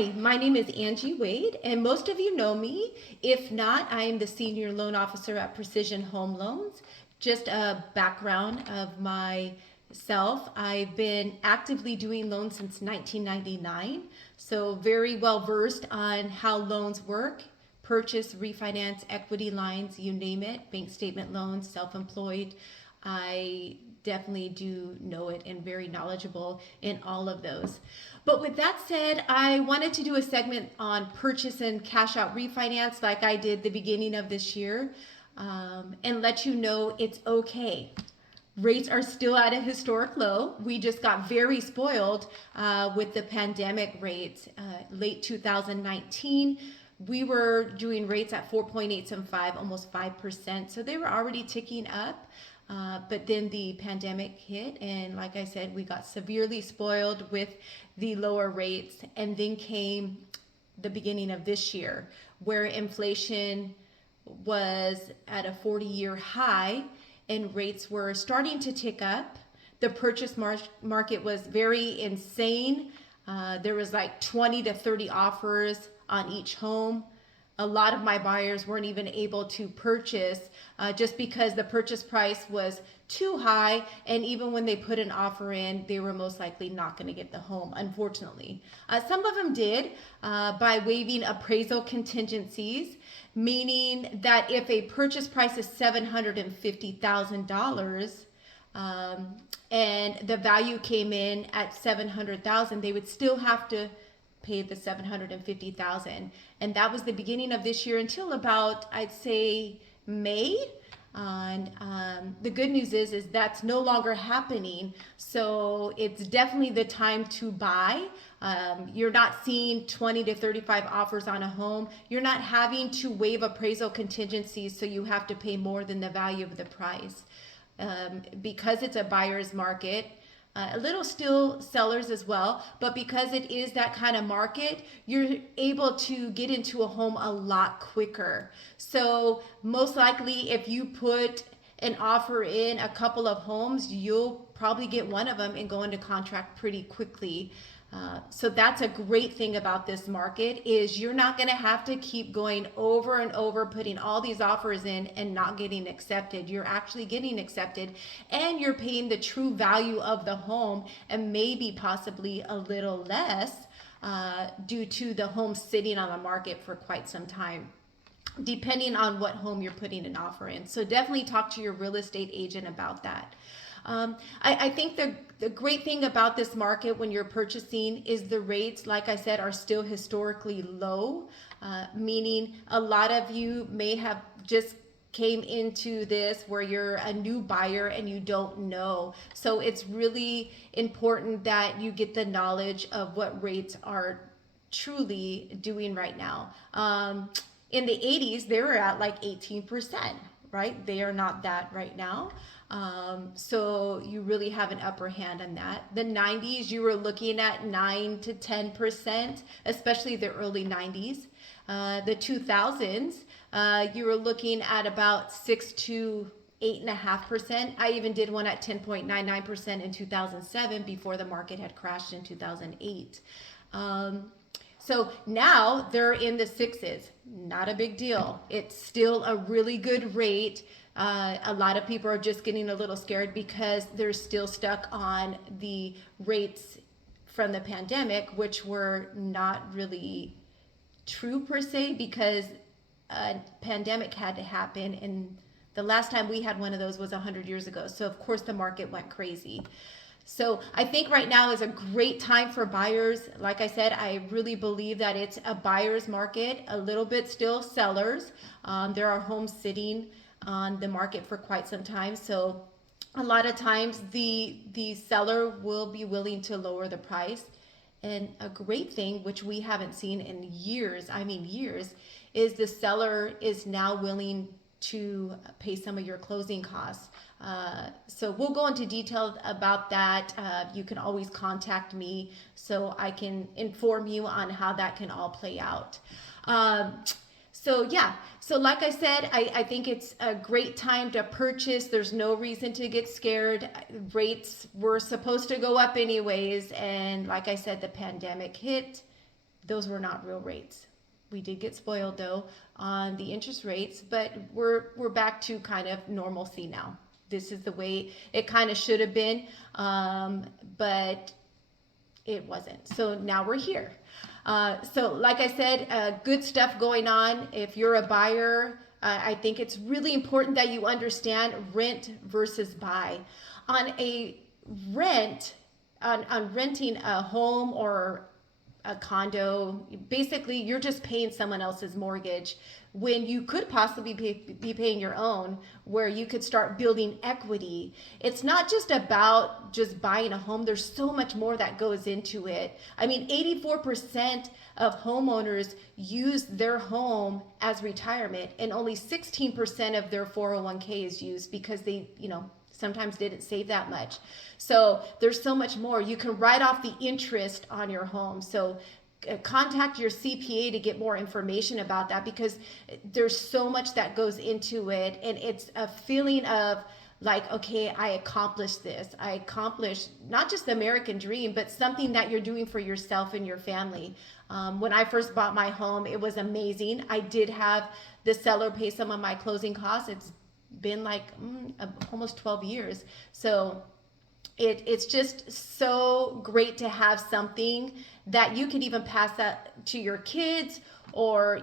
Hi, my name is Angie Wade, and most of you know me. If not, I am the Senior Loan Officer at Precision Home Loans. Just a background of myself, I've been actively doing loans since 1999, so very well versed on how loans work, purchase, refinance, equity lines, you name it, bank statement loans, self-employed. I definitely do know it and very knowledgeable in all of those. But with that said, I wanted to do a segment on purchase and cash out refinance like I did the beginning of this year, and let you know it's okay. Rates are still at a historic low. We just got very spoiled with the pandemic rates. Late 2019, we were doing rates at 4.875, almost 5%. So they were already ticking up. But then the pandemic hit, and like I said, we got severely spoiled with the lower rates. And then came the beginning of this year, where inflation was at a 40-year high and rates were starting to tick up. The purchase market was very insane. There was like 20 to 30 offers on each home. A lot of my buyers weren't even able to purchase just because the purchase price was too high, and even when they put an offer in, they were most likely not going to get the home, unfortunately. Some of them did by waiving appraisal contingencies, meaning that if a purchase price is $750,000 and the value came in at $700,000, they would still have to pay the $750,000. And that was the beginning of this year until about, I'd say, May. And the good news is that's no longer happening. So it's definitely the time to buy. You're not seeing 20 to 35 offers on a home. You're not having to waive appraisal contingencies, so you have to pay more than the value of the price. Because it's a buyer's market, a little still sellers as well, but because it is that kind of market, you're able to get into a home a lot quicker. So most likely if you put an offer in a couple of homes, you'll probably get one of them and go into contract pretty quickly. So that's a great thing about this market, is you're not going to have to keep going over and over putting all these offers in and not getting accepted. You're actually getting accepted, and you're paying the true value of the home, and maybe possibly a little less due to the home sitting on the market for quite some time, depending on what home you're putting an offer in. So definitely talk to your real estate agent about that. I think the great thing about this market when you're purchasing is the rates, like I said, are still historically low, meaning a lot of you may have just came into this where you're a new buyer and you don't know. So it's really important that you get the knowledge of what rates are truly doing right now. In the 80s, they were at like 18%, right? They are not that right now. So you really have an upper hand on that. The 90s, you were looking at 9 to 10%, especially the early 90s. The 2000s, you were looking at about 6 to 8.5%. I even did one at 10.99% in 2007 before the market had crashed in 2008. So now they're in the sixes. Not a big deal. It's still a really good rate. A lot of people are just getting a little scared because they're still stuck on the rates from the pandemic, which were not really true per se, because a pandemic had to happen, and the last time we had one of those was 100 years ago. So of course the market went crazy. So I think right now is a great time for buyers. Like I said, I really believe that it's a buyer's market, a little bit still sellers. There are homes sitting on the market for quite some time. So a lot of times the seller will be willing to lower the price. And a great thing, which we haven't seen in years, I mean years, is the seller is now willing to pay some of your closing costs. So we'll go into detail about that. You can always contact me so I can inform you on how that can all play out. So yeah, so like I said, I think it's a great time to purchase. There's no reason to get scared. Rates were supposed to go up anyways, and like I said, the pandemic hit. those were not real rates. We did get spoiled though on the interest rates, but we're back to kind of normalcy now. This is the way it kind of should have been, but it wasn't. So now we're here. So like I said, good stuff going on. If you're a buyer, I think it's really important that you understand rent versus buy. On a rent, on renting a home or a condo, basically you're just paying someone else's mortgage when you could possibly be paying your own, where you could start building equity. It's not just about just buying a home. There's so much more that goes into it. I mean, 84% of homeowners use their home as retirement, and only 16% of their 401k is used because they, sometimes didn't save that much. So there's so much more. You can write off the interest on your home. So contact your CPA to get more information about that, because there's so much that goes into it. And it's a feeling of like, okay, I accomplished this. I accomplished not just the American dream, but something that you're doing for yourself and your family. When I first bought my home, it was amazing. I did have the seller pay some of my closing costs. It's been like almost 12 years. So it's just so great to have something that you can even pass that to your kids, or,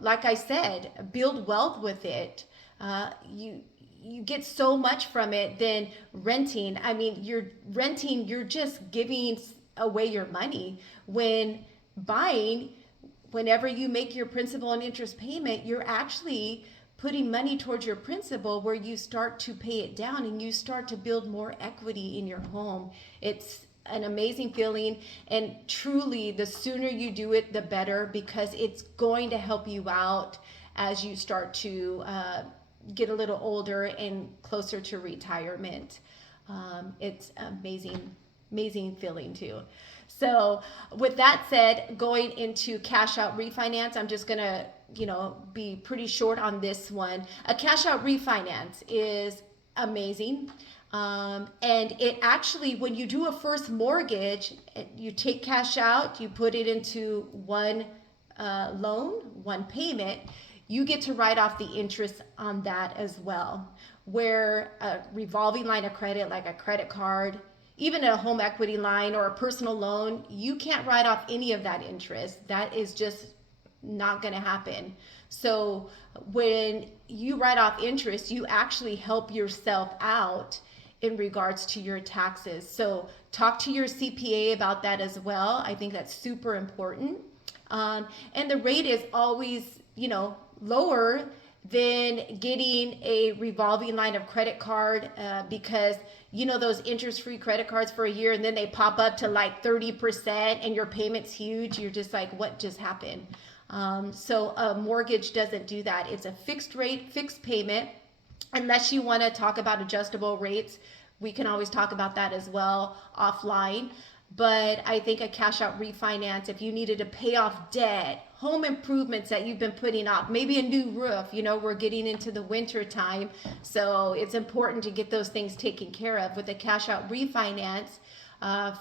like I said, build wealth with it. You get so much from it than renting. I mean, you're renting, you're just giving away your money. When buying, whenever you make your principal and interest payment, you're actually putting money towards your principal, where you start to pay it down and you start to build more equity in your home. It's an amazing feeling, and truly the sooner you do it, the better, because it's going to help you out as you start to get a little older and closer to retirement. It's amazing feeling too. So with that said, going into cash out refinance, I'm just gonna be pretty short on this one. A cash out refinance is amazing. And it actually, when you do a first mortgage, you take cash out, you put it into one loan, one payment, you get to write off the interest on that as well. Where a revolving line of credit, like a credit card, even a home equity line or a personal loan, you can't write off any of that interest. That is just not going to happen. So when you write off interest, you actually help yourself out in regards to your taxes. So talk to your CPA about that as well. I think that's super important. And the rate is always, lower than getting a revolving line of credit card, because those interest-free credit cards for a year, and then they pop up to like 30% and your payment's huge. You're just like, what just happened? So a mortgage doesn't do that. It's a fixed rate, fixed payment. Unless you want to talk about adjustable rates, we can always talk about that as well offline. But I think a cash out refinance, if you needed to pay off debt, home improvements that you've been putting off, maybe a new roof, we're getting into the winter time. So it's important to get those things taken care of. With a cash out refinance,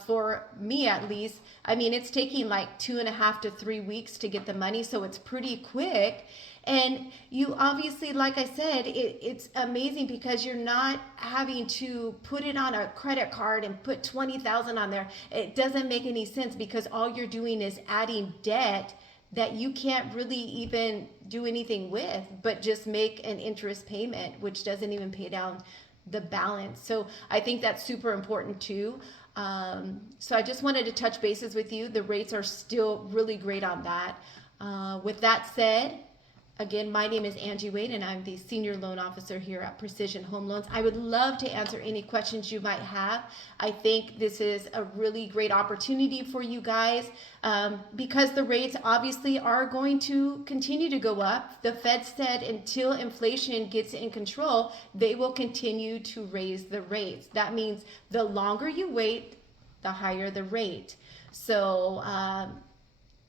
for me at least, I mean, it's taking like 2.5 to 3 weeks to get the money. So it's pretty quick. And you obviously, like I said, it's amazing because you're not having to put it on a credit card and put 20,000 on there. It doesn't make any sense, because all you're doing is adding debt that you can't really even do anything with, but just make an interest payment, which doesn't even pay down the balance. So I think that's super important too. So I just wanted to touch bases with you. The rates are still really great on that. With that said, again, my name is Angie Wade, and I'm the Senior Loan Officer here at Precision Home Loans. I would love to answer any questions you might have. I think this is a really great opportunity for you guys, because the rates obviously are going to continue to go up. The Fed said until inflation gets in control, they will continue to raise the rates. That means the longer you wait, the higher the rate. So,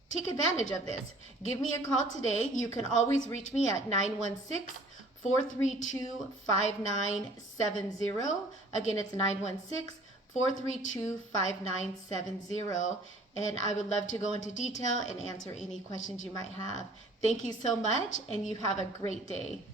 take advantage of this. Give me a call today. You can always reach me at 916-432-5970. Again, it's 432-5970. And I would love to go into detail and answer any questions you might have. Thank you so much, and you have a great day.